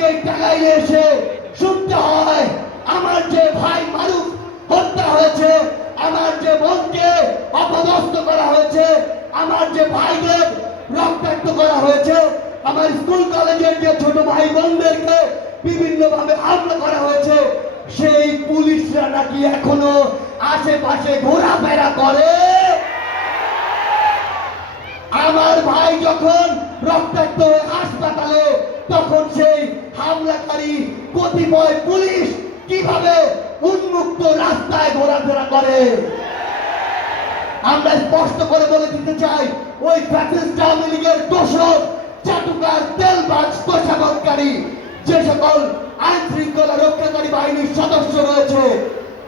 আজকে টাঙ্গাইলে এসে শুনতে হয়। আমার যে ভাই মারুফ হত্যা হয়েছে, আমার যে বোনকে অপদস্থ করা হয়েছে, আমার যে ভাইদের রক্তাক্ত করা হয়েছে, আমার স্কুল কলেজের যে ছোট ভাই বোনদেরকে বিভিন্ন ভাবে হামলা করা হয়েছে, সেই পুলিশরা নাকি এখনও আশেপাশে ঘোরাফেরা করে। আমার ভাই যখন রক্তাক্ত হয়ে হাসপাতালে, তখন সেই হামলাকারী কতিপয় পুলিশ কীভাবে উন্মুক্ত রাস্তায় ঘোরাফেরা করে? আমরা স্পষ্ট করে বলে দিতে চাই, ওই ফ্যাসিস্ট আওয়ামী লীগের দোষক চাটুকার তেলবাজ যে সকল আইন শৃঙ্খলা রক্ষাকারী বাহিনীর সদস্য রয়েছে,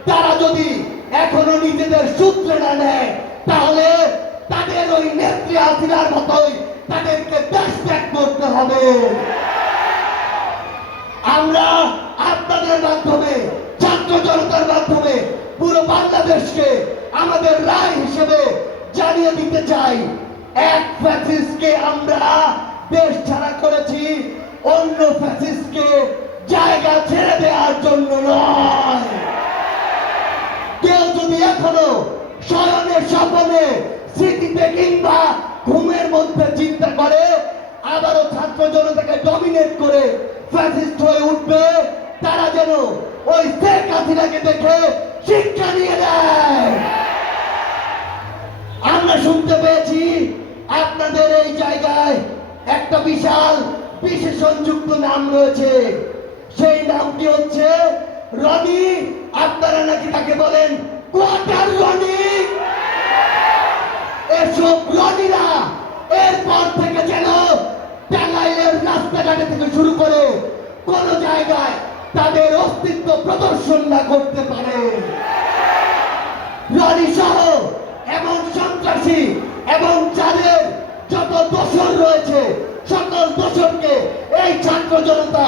তারা যদি এখনও নিজেদের সূত্রে না নেয়, তাহলে তাদের ওই নেত্রী হাসিনার মতোই তাদেরকে দেশ ত্যাগ করতে হবে। আমরা আপনাদের মাধ্যমে, ছাত্র জনতার মাধ্যমে পুরো বাংলাদেশকে আমাদের রায় হিসেবে জানিয়ে দিতে চাই। এক ফ্যাসিস্টকে আমরা দেশ ছাড়া করেছি, অন্য ফ্যাসিস্টকে জায়গা ছেড়ে দেওয়ার জন্য নয়। কেউ যদি এখনও শয়নে স্বপনে স্মৃতিতে কিংবা ঘুমের মধ্যে চিন্তা করে, আবারও ছাত্র জনতাকে ডমিনেট করে ফ্যাসিস্ট হয়ে উঠবে, তারা যেন ওই শেখ হাসিনাকে দেখে শিক্ষা নিয়ে নেয়। আমরা শুনতে পেয়েছি আপনাদের এই জায়গায় একটা বিশাল বিশেষণযুক্ত নাম রয়েছে। সেই নামটি হচ্ছে রনি, আপনারা নাকি তাকে বলেন কোয়ার্টার রনি? এসব রনিরা এরপর রাস্তাঘাটে থেকে শুরু করে কোন জায়গায় তাদের অস্তিত্ব প্রদর্শন না করতে পারে। সহ সন্ত্রাসী এবং যত দোষর রয়েছে, সকল দোষরকে এই ছাত্র জনতা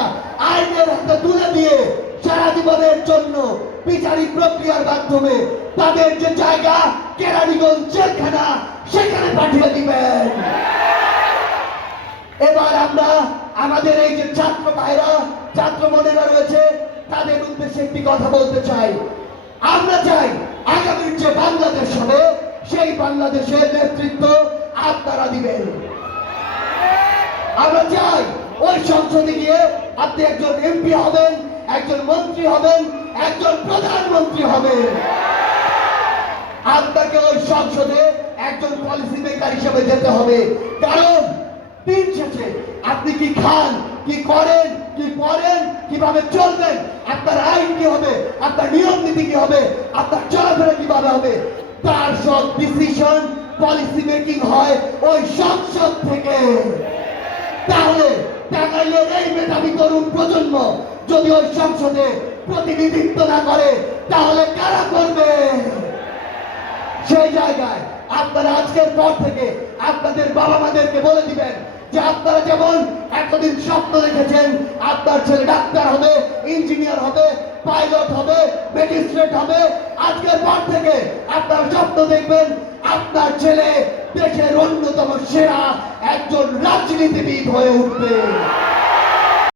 আইনের হাতে তুলে দিয়ে সারা জীবনের জন্য বিচারিক প্রক্রিয়ার মাধ্যমে তাদের যে জায়গা জেলখানা, সেখানে পাঠিয়ে দিবেন। এবার আমরা আমাদের এই যে ছাত্র ভাইরা, ছাত্র বোনেরা রয়েছে, তাদের উদ্দেশ্যে একটি কথা বলতে চাই। আমরা চাই আগামীর যে বাংলাদেশ হবে, সেই বাংলাদেশের নেতৃত্ব আপনারা দিবেন। আমরা চাই ওই সংসদে গিয়ে আপনি একজন এমপি হবেন, একজন মন্ত্রী হবেন, একজন প্রধানমন্ত্রী হবেন। আপনাকে ওই সংসদে একজন পলিসি মেকার হিসেবে যেতে হবে। কারণ দিন শেষে আপনি কি খান, কি করেন, কি পড়েন, কীভাবে চলবেন, আপনার আইন কি হবে, আপনার নিয়ম নীতি কি হবে, আপনার চলাফেরা কীভাবে হবে, তার সব ডিসিশন পলিসি মেকিং হয় ওই সংসদ থেকে। তাহলে টাঙ্গাইলের এই মেধাবী তরুণ প্রজন্ম যদি ওই সংসদে প্রতিনিধিত্ব না করে, তাহলে কারা করবে? সেই জায়গায় আপনারা আজকের পর থেকে আপনাদের বাবা মাদেরকে বলে দিবেন যে আপনারা যেমন এতদিন স্বপ্ন দেখেছেন, আপনার ছেলে ডাক্তার হবে, ইঞ্জিনিয়ার হবে, পাইলট হবে, ম্যাজিস্ট্রেট হবে, আজকের পর থেকে আপনার স্বপ্ন দেখবেন, আপনার ছেলে দেশের অন্যতম সেরা একজন রাজনীতিবিদ হয়ে উঠবে।